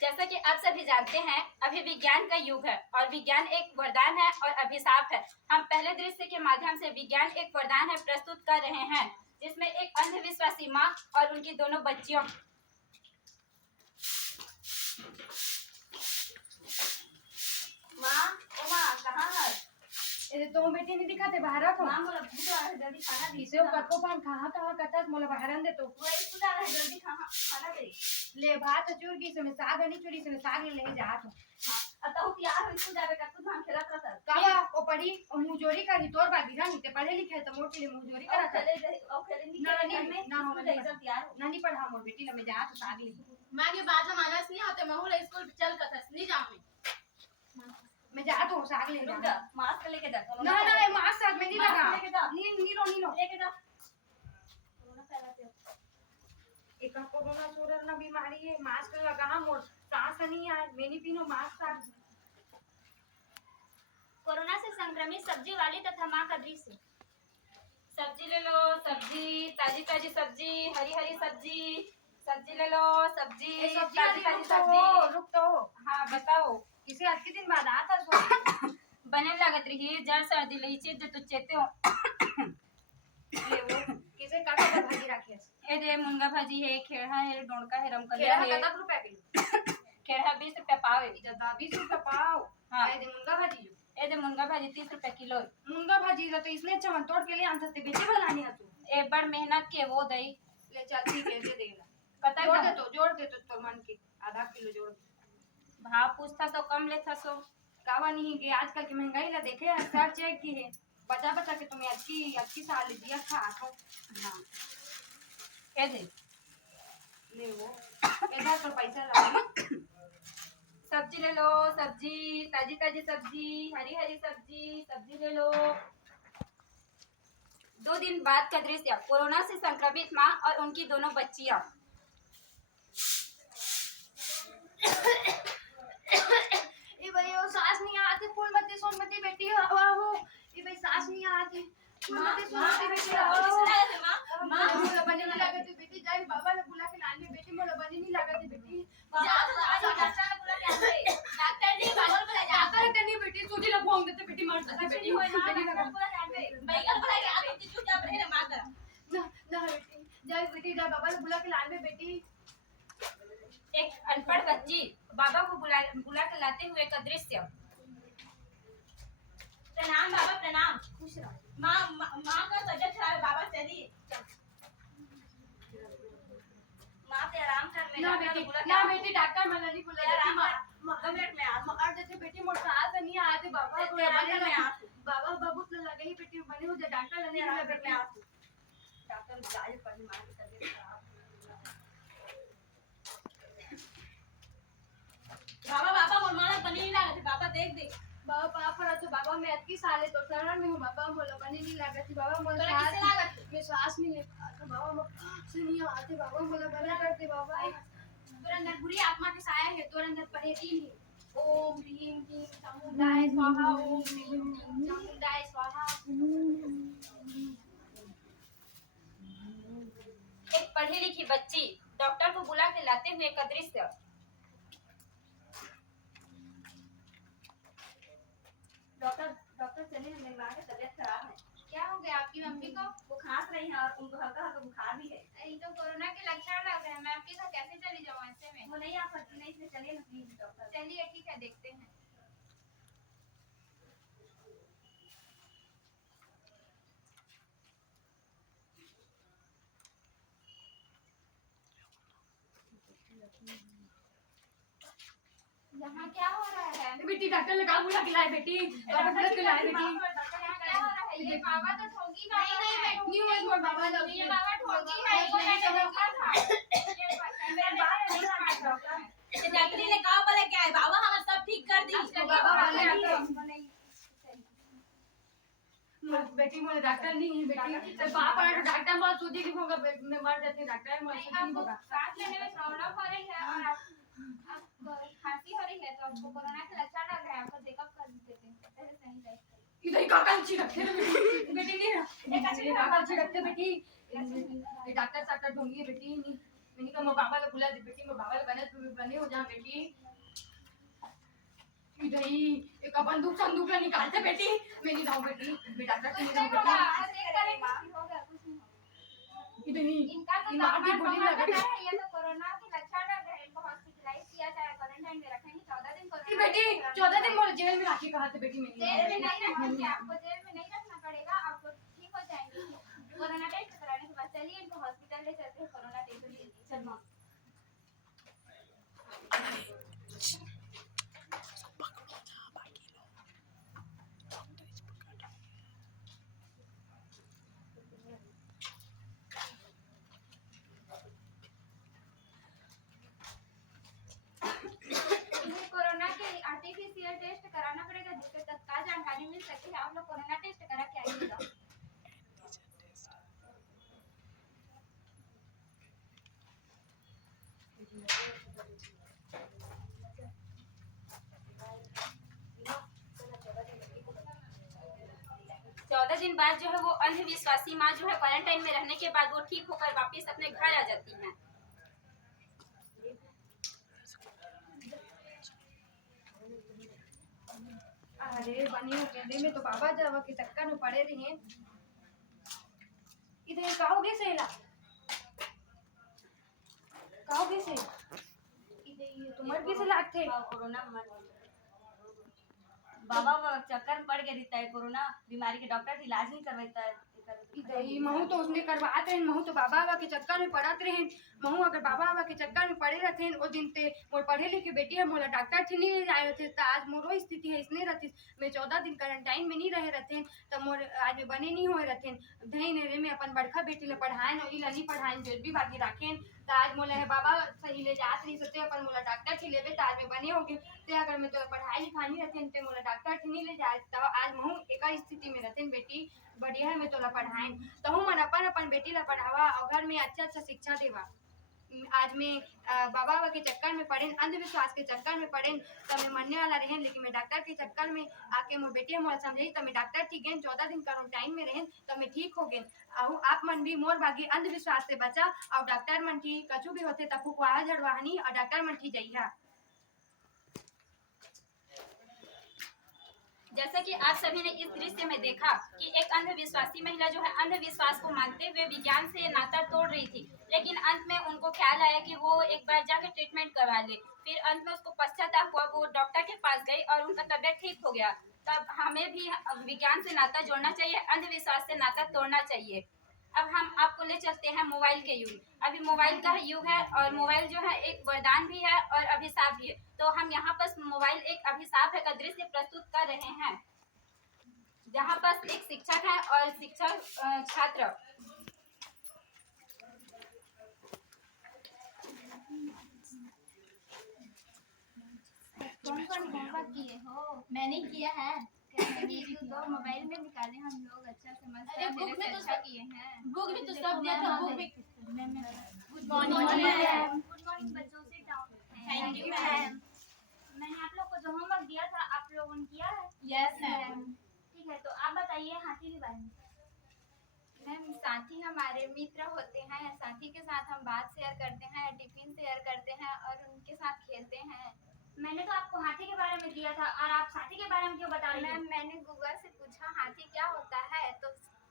जैसा कि आप सभी जानते हैं, अभी विज्ञान का युग है और विज्ञान एक वरदान है और अभिशाप है। हम पहले दृश्य के माध्यम से विज्ञान एक वरदान है प्रस्तुत कर रहे हैं, जिसमें एक अंधविश्वासी माँ और उनकी दोनों बच्चियों कहाँ है? तो बेटी नहीं दिखाते बाहर रखो। माँ मोला भूख लगा है, जल्दी खाना दे। इसे कटको पान कहाँ कथा मोला बाहर दे तो वो स्कूल जा रहा है, जल्दी खाना दे। ले भात चूर की से साग नहीं चूरी से साग ले जात हो। हां अतहु तैयार हो स्कूल जावे का तू धान खेलत रहत कावा ओ पढ़ी और मुजोरी करी तोर बादी रानी ते पढ़े लिखे तो मोर के लिए मुजोरी करा चले और खेलेंगी नानी ना हो नहीं सब तैयार हो नानी पढ़ा मोर बेटी लमे जात साग ले मां के बाद मानस नहीं आते महूल स्कूल चल कथस नहीं जाऊं मैं जात हूं साग ले रुक जा मास्क लेके जा ना ना ये मास्क साथ में नहीं लगा लेके जा नीलो लेके जा कोरोना फैलाते हो एक कोरोना सोरर ना बीमारी है मास्क लगा मोर सांस नहीं आए मैंने पीनो मास्क साग कोरोना से संक्रमित सब्जी वाली तथा मां का दृश्य। सब्जी ले लो, सब्जी ताजी ताजी सब्जी, हरी हरी सब्जी, सब्जी ले लो, सब्जी ताजी ताजी सब्जी। रुक तो हाँ बताओ किसी आज के दिन बाद आता सो बने लागत रही जड़ सर्दी लई चीज तो चेते हो ले वो किसे काटा का भाजी रखिए ए दे मुनगा भाजी है, खेड़ा है, डोंडका है, खेड़ा रमकलिया है। कितना रुपए किलो खेड़ा 20 रुपया पाव है। इधर 20 रुपए पाव हाँ। ए दे मुनगा भाजी जो ए दे मुनगा भाजी 30 रुपया किलो। मुनगा भाजी तो इसने चमन तोड़ के लिए आन सकते बेटी बनानी है तू एक बार मेहनत के वो दई ले चल ठीक है दे देगा कता जोड़ दे तो मन के आधा किलो जोड़ भाव पूछता सो कम लेता सो कावा नहीं कि आजकल की महंगाई ला देखे सर चेक की है बचा बचा के तुम्हें अच्छी साल दिया खा खाओ हाँ ए दे ले वो इधर तो पैसा लगा सब्जी ले लो, सब्जी ताजी ताजी सब्जी, हरी हरी सब्जी, सब्जी ले लो। 2 दिन बाद का दृश्य, कोरोना से संक्रमित मां और उनकी दोनों बच्चियां। ये भाई वो सांस नहीं आती फूलमती सोनमती बेटी हो ये भाई सांस नहीं आती फूलमती सोनमती बेटी हो मां मोला बने नहीं लागत बेटी जाई बाबा ने बुला के लाने बेटी मोला बने नहीं लागत बेटी डॉक्टर जी बागल बोला जाकर करनी बेटी सूजी लगवाऊं देते बेटी मर सकती बेटी बैगन बोला क्या बेटी चुपचाप रहे ना मां ना बेटी जाई बेटी जा बाबा ने बुला के लाने बेटी एक अनपढ़ बच्ची बाबा को बुला के लाते हुए का दृश्य। प्रणाम बाबा प्रणाम खुश रहो मां का तबीयत खराब है बाबा चलिए मां पे आराम कर ना बेटी डॉक्टर मला नहीं बुला देती मां 2 मिनट में आ मर देते बेटी मोर सांस नहीं आते बाबा को बने में आ बाबा बाबू से लगे ही बेटी बने हो जा डॉक्टर नहीं बुला बेटी आ डॉक्टर जाए पर मां की तबीयत खराब। बाबा मोर मां बनी नहीं लागत बाबा देख दे बाबा पापा तो बाबा मैं अतकी साले तो शरण में हूं बाबा मोला बने नहीं लागत बाबा मोला तोरा किसे लागत मैं सांस नहीं ले पाता बाबा सुनिए आते बाबा मोला बना करते बाबा तोर अंदर बुरी आत्मा के साया है तोर अंदर परेती है ओम ह्रीम क्लीम चामुंडाय स्वाहा ओम ह्रीम क्लीम चामुंडाय स्वाहा। एक पढ़ी लिखी बच्ची डॉक्टर को बुला के लाते हुए का दृश्य। डॉक्टर चलिए मेरी माँ की तबीयत खराब है। क्या हो गया आपकी मम्मी को? वो खांस रही है और उनको हल्का हल्का बुखार भी है। ये तो कोरोना के लक्षण लग रहे हैं मैं आपके साथ कैसे चली जाऊं ऐसे में? वो नहीं आ सकती नहीं इसलिए चलिए ना प्लीज डॉक्टर। चलिए ठीक है देखते हैं। यहाँ क्या हो रहा है? बेटी डॉक्टर लगा बुला के लाए बेटी डॉक्टर बुला के लाए बेटी क्या हो रहा है? ये बाबा तो ठोगी ना नहीं हुई मोर बाबा लोग ये बाबा ठोगी है ये धोखा था डॉक्टर ने कहा बोले क्या है बाबा हम सब ठीक कर दी बाबा वाले बेटी मोरे डॉक्टर नहीं है बेटी तो पापा डॉक्टर बहुत सूजी लिखोगा मैं मर जाती डॉक्टर मोरे सूजी नहीं होगा सांस लेने में प्रॉब्लम हो रही है और आपको खांसी हो रही है तो आपको कोरोना के लक्षण लग रहे हैं आपको चेकअप कर देते हैं पहले सैनिटाइज इधर का कांची रखे बेटी नहीं एक अच्छी कांची रखते बेटी ये डॉक्टर डॉक्टर ढूंढिए बेटी नहीं मैंने तो मैं बाबा को बुला दे बेटी, मैं बाबा को बने हो जा बेटी। इधर ही एक बंदूक संदूक ला निकालते बेटी, मैं नहीं जाऊँ बेटी, मैं डॉक्टर के नहीं जाऊँ बेटी। इधर ही इनका तो इन आगे डॉक्टर गोली बाहर लगा बताया है, ये तो कोरोना के लक्षण है, इनको हॉस्पिटलाइज किया जाए, क्वारंटाइन में रखेंगे 14 दिन। ये बेटी 14 दिन मोर जेल में राखी कहा थे बेटी, जेल में नहीं रखेंगे, आपको जेल में नहीं रखना पड़ेगा, आपको ठीक हो जाएंगे। कोरोना टेस्ट कराने के बाद चलिए इनको हॉस्पिटल ले चलते हैं, कोरोना टेस्ट के लिए। चलो कोरोना के आर्टिफिशियल टेस्ट कराना पड़ेगा, जिससे तत्काल जानकारी मिल सके। आप लोग कोरोना टेस्ट करा के आइएगा। चौदह दिन बाद जो है वो अंधविश्वासी माँ जो है क्वारंटाइन में रहने के बाद वो ठीक होकर वापस अपने घर आ जाती हैं। अरे बनी हो गेंदे में तो बाबा जावा के चक्कर में पड़े रहे। इधर कहोगे सेला, कहोगे से इधर ये तुम्हारे भी से लाग थे। कोरोना बाबा चक्कर में पड़ गया रहता है, कोरोना बीमारी के डॉक्टर इलाज नहीं करवाता है। इधर ही महू तो उसने करवाते हैं, महू तो बाबा बाबा के चक्कर में पड़त रहे। महू अगर बाबा बाबा के चक्कर में पड़े रहते वो दिन ते मोर पढ़े लिखे बेटी है, मोला डॉक्टर थी नहीं आए थे, तो आज मोरो स्थिति है इसने रहती। मैं 14 दिन क्वारंटाइन में नहीं रहे रहते तो मोर आज में बने नहीं हुए रहते। धई ने में अपन बड़का बेटी ले पढ़ाएं और इला नहीं पढ़ाएं, जो भी बाकी रखें तो आज मोला है बाबा सही ले जात रही सोचे अपन मोला डॉक्टर थी लेवे तो आज में बने होगे। तो अगर मैं तो पढ़ाई लिखाई रहते तो मोला डॉक्टर थी नहीं ले जाए, तो आज महू एक स्थिति में रहते बेटी बढ़िया है मैं तोला पढ़ाएं तो हूँ मन अपन अपन बेटी ला पढ़ावा और घर में अच्छा अच्छा शिक्षा देवा। आज मैं बाबा बाबा के चक्कर में पढ़े, अंधविश्वास के चक्कर में पढ़े तो मैं मरने वाला रहे, लेकिन मैं डॉक्टर के चक्कर में आके मोर बेटी मोर समझी तो मैं डॉक्टर थी गए। 14 दिन क्वारंटाइन में रहे तो मैं ठीक हो गए। और आप मन भी मोर भागी अंधविश्वास से बचा और डॉक्टर मन की कछु भी होते तब फुकवाहा झड़वाहनी और डॉक्टर मन की जइहा। जैसा कि आप सभी ने इस दृश्य में देखा कि एक अंधविश्वासी महिला जो है अंधविश्वास को मानते हुए विज्ञान से नाता तोड़ रही थी, लेकिन अंत में उनको ख्याल आया कि वो एक बार जाकर ट्रीटमेंट करवा ले। फिर अंत में उसको पश्चाताप हुआ, वो डॉक्टर के पास गई और उनका तबीयत ठीक हो गया। तब हमें भी विज्ञान से नाता जोड़ना चाहिए, अंधविश्वास से नाता तोड़ना चाहिए। अब हम आपको ले चलते हैं मोबाइल के युग। अभी मोबाइल का युग है और मोबाइल जो है एक वरदान भी है और अभिशाप भी है। तो हम यहाँ पर मोबाइल एक अभिशाप है का दृश्य प्रस्तुत कर रहे हैं, जहाँ पर एक शिक्षक है और शिक्षक छात्र। कौन कौन किए हो? मैंने किया है। तो मोबाइल में निकाले हम लोग अच्छा से मस्त। अरे बुक में तो अच्छा किए हैं। बुक में तो सब दिया था, बुक में good morning ma'am. Good morning बच्चों से डाउन। Thank you ma'am. मैंने आप लोग को जो होमवर्क दिया था आप लोगों ने किया है? Yes ma'am. ठीक है, तो आप बताइए हाथी के बारे में। मैम साथी हमारे मित्र होते हैं, साथी के साथ हम बात शेयर करते हैं, टिफिन शेयर करते हैं और उनके साथ खेलते हैं। मैंने तो आपको हाथी के बारे में दिया था और आप साथी के बारे में क्यों बता रही हैं? मैम मैंने गूगल से पूछा हाथी क्या होता है तो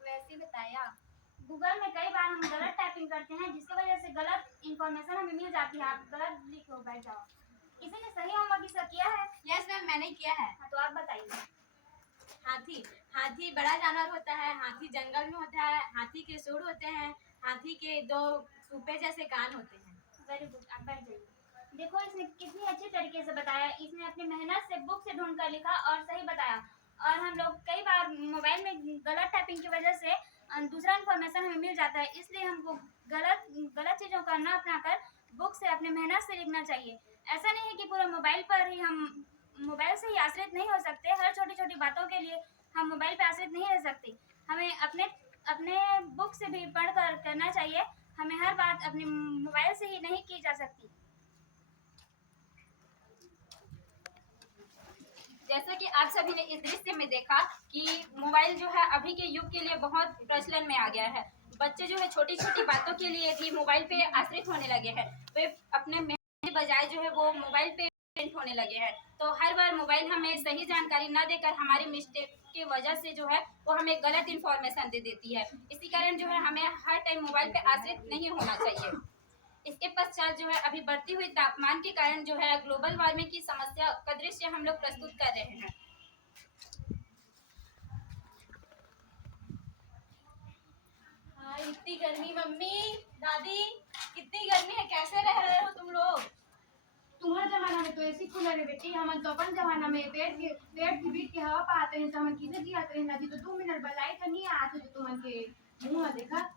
वैसे बताया। गूगल में कई बार हम गलत टाइपिंग करते हैं जिसकी वजह से गलत इंफॉर्मेशन हमें मिल जाती है। आप गलत लिखो बैठ जाओ। किसी ने सही होमवर्क इसका किया है? यस मैम मैंने किया है। हाँ, तो आप बताइए। हाथी हाथी बड़ा जानवर होता है, हाथी जंगल में होता है, हाथी के सूंड होते हैं, हाथी के 2 सूपे जैसे कान होते हैं। वेरी गुड, आप बैठ जाइए। देखो इसने कितनी अच्छी तरीके से बताया, इसने अपनी मेहनत से बुक से ढूंढ कर लिखा और सही बताया। और हम लोग कई बार मोबाइल में गलत टाइपिंग की वजह से दूसरा इन्फॉर्मेशन हमें मिल जाता है, इसलिए हमको गलत चीज़ों का ना अपना कर बुक से अपनी मेहनत से लिखना चाहिए। ऐसा नहीं है कि पूरा मोबाइल पर ही हम मोबाइल से ही आश्रित नहीं हो सकते। हर छोटी छोटी बातों के लिए हम मोबाइल पर आश्रित नहीं रह सकते। हमें अपने बुक से भी पढ़ कर करना चाहिए। हमें हर बात अपने मोबाइल से ही नहीं की जा सकती। जैसा कि आप सभी ने इस दृश्य में देखा कि मोबाइल जो है अभी के युग के लिए बहुत प्रचलन में आ गया है। बच्चे जो है छोटी छोटी बातों के लिए भी मोबाइल पे आश्रित होने लगे हैं। वे अपने मेहनत के बजाय जो है वो मोबाइल पे डिपेंड होने लगे हैं। तो हर बार मोबाइल हमें सही जानकारी ना देकर हमारी मिस्टेक की वजह से जो है वो हमें गलत इन्फॉर्मेशन दे देती है। इसी कारण जो है हमें हर टाइम मोबाइल पे आश्रित नहीं होना चाहिए। इसके पश्चात जो है अभी बढ़ती हुई तापमान के कारण जो है ग्लोबल वार्मिंग की समस्या का दृश्य हम लोग प्रस्तुत कर रहे हैं। हाँ, इतनी गर्मी मम्मी दादी, कितनी गर्मी है, कैसे रह रहे हो तुम लोग? तुम्हारे जमाना में तो ऐसी कूलर है बेटी, हम तो अपन जमाना में पेड़ की बीट के हवा पाते हैं, तो हम किसे जियाते हैं नदी, तो 2 मिनट बलाई तो नहीं आते तो तुमन के मुंह देखा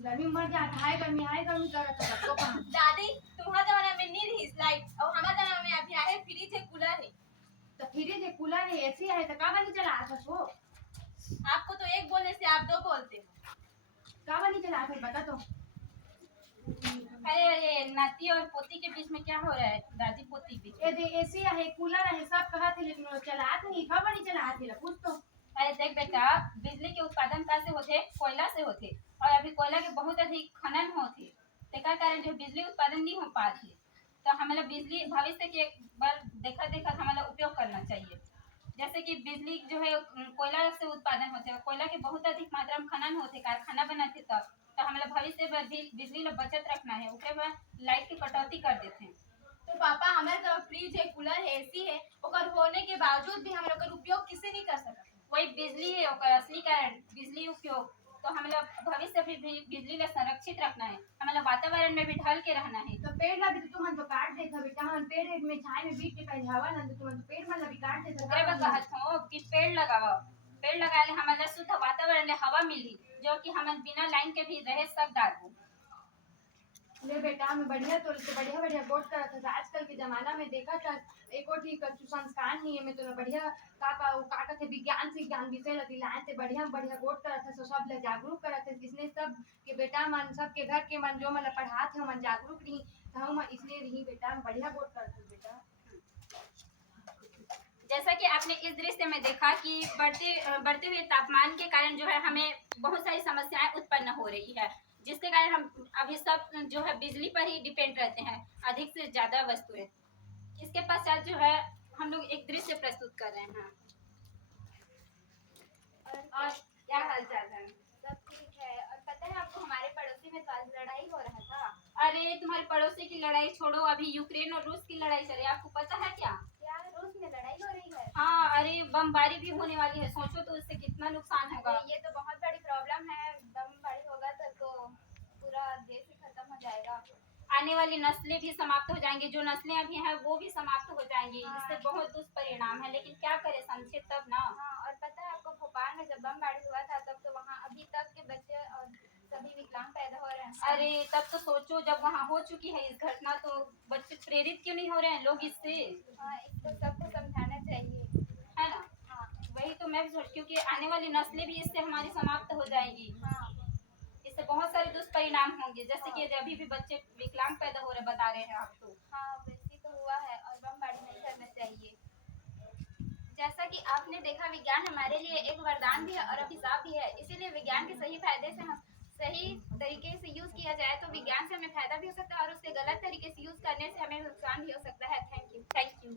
गर्मी मर जाता है, गर्मी करत है तो कहां दादी, तुम्हारे जमाना में नहीं रही लाइट और हमारे जमाना में अभी आए फ्रिज है, कूलर है। तो फिर ये कूलर है ऐसी है तो का बनी चला सो आपको तो एक बोलने से आप 2 बोलते हो। का बनी चला बता तो। अरे अरे नाती और पोती के बीच में क्या हो रहा है? दादी पोती बीच में। ये दे एसी है कूलर है सब कहा थे लेकिन वो चलात नहीं, का बनी चलात है कुछ तो। अरे देख बेटा, बिजली के उत्पादन कैसे होते? कोयला से होते, और अभी कोयला के बहुत अधिक खनन होते, तेकर कारण जो बिजली उत्पादन नहीं हो पाती। तो हमें बिजली भविष्य के एक बार देखा देखा हमें उपयोग करना चाहिए। जैसे कि बिजली जो है कोयला से उत्पादन होते हैं, कोयला के बहुत अधिक मात्रा में खनन होते, कारखाना बनाते, तब तो हमें भविष्य में भी बिजली ला बचत रखना है, उसके बाद लाइट की कटौती कर देते हैं। तो पापा, हमारे तो फ्रिज है, कूलर है, एसी है, और होने के बावजूद भी हम लोग उपयोग किसी नहीं कर सकते। वही बिजली है और असली कारण बिजली उपयोग। तो हमें भविष्य भी बिजली ला संरक्षित रखना है, हमें वातावरण में भी ढल के रहना है। तो पेड़ ला भी तो तुमन तो काट देता बेटा, हम पेड़ में छाए में बीट के पहले हवा ना तो तुमन तो पेड़ मन भी काट देता। ओकरे बा कहत हो कि पेड़ लगाओ, पेड़ लगाले हमें शुद्ध वातावरण ले हवा मिली, जो कि हम बिना लाइन के भी रह सकदार। ले बेटा हमें बढ़िया तो बढ़िया गोट करत था। आजकल के जमाना में देखा था एको ठीक संस्कार नहीं है, मैं तो बढ़िया का थे विज्ञान विषय लगी लाए थे, बढ़िया गोट करत था, सब ले जागरूक करत थे, इसने सब के बेटा मन सब के घर के मन जो मन पढ़ात है मन जागरूक रही, तो हम इसलिए रही बेटा बढ़िया गोट करत थे बेटा। जैसा कि आपने इस दृश्य में देखा कि बढ़ते हुए तापमान के कारण जो है हमें बहुत सारी समस्याएं उत्पन्न हो रही है, जिसके कारण हम अभी सब जो है बिजली पर ही डिपेंड रहते हैं, अधिक से ज्यादा वस्तुएं। इसके पश्चात जो है हम लोग एक दृश्य प्रस्तुत कर रहे हैं। और क्या हालचाल है? सब ठीक है। और पता है आपको हमारे पड़ोसी में कल लड़ाई हो रहा था। अरे तुम्हारे पड़ोसी की लड़ाई छोड़ो, अभी यूक्रेन और रूस की लड़ाई चल रही है, आपको पता है क्या? क्या रूस में लड़ाई हो रही है? हाँ, अरे बमबारी भी होने वाली है, सोचो तो इससे कितना नुकसान होगा। ये तो बहुत बड़ी प्रॉब्लम है, बमबारी होगा तो पूरा देश ही खत्म हो जाएगा। आने वाली नस्लें भी समाप्त हो जाएंगी, जो नस्लें अभी हैं वो भी समाप्त हो जाएंगी। इससे बहुत दुष्परिणाम है, लेकिन क्या करें, संक्षिप्त तब ना। हाँ, और पता है आपको भोपाल में जब बमबारी हुआ था तब तो वहाँ अभी तक के बच्चे और सभी विकलांग पैदा हो रहे हैं। अरे तब तो सोचो, जब वहाँ हो चुकी है इस घटना, तो बच्चे प्रेरित क्यों नहीं हो रहे हैं लोग इससे? हाँ, इसको सबको समझाना चाहिए, है ना? हाँ वही तो मैं भी सोच, क्योंकि आने वाली नस्लें भी इससे हमारी समाप्त हो जाएंगी। हाँ इससे बहुत सारे दुष्परिणाम होंगे, जैसे कि अभी भी बच्चे विकलांग पैदा हो रहे, बता रहे हैं आप तो। हाँ, वैसे तो हुआ है और बमबारी नहीं करना चाहिए। जैसा कि आपने देखा, विज्ञान हमारे लिए एक वरदान भी है और अभिशाप भी है, इसीलिए विज्ञान के सही फायदे से हम सही तरीके से यूज किया जाए तो विज्ञान से हमें फायदा भी हो सकता है और उसके गलत तरीके से यूज करने से हमें नुकसान भी हो सकता है। Thank you.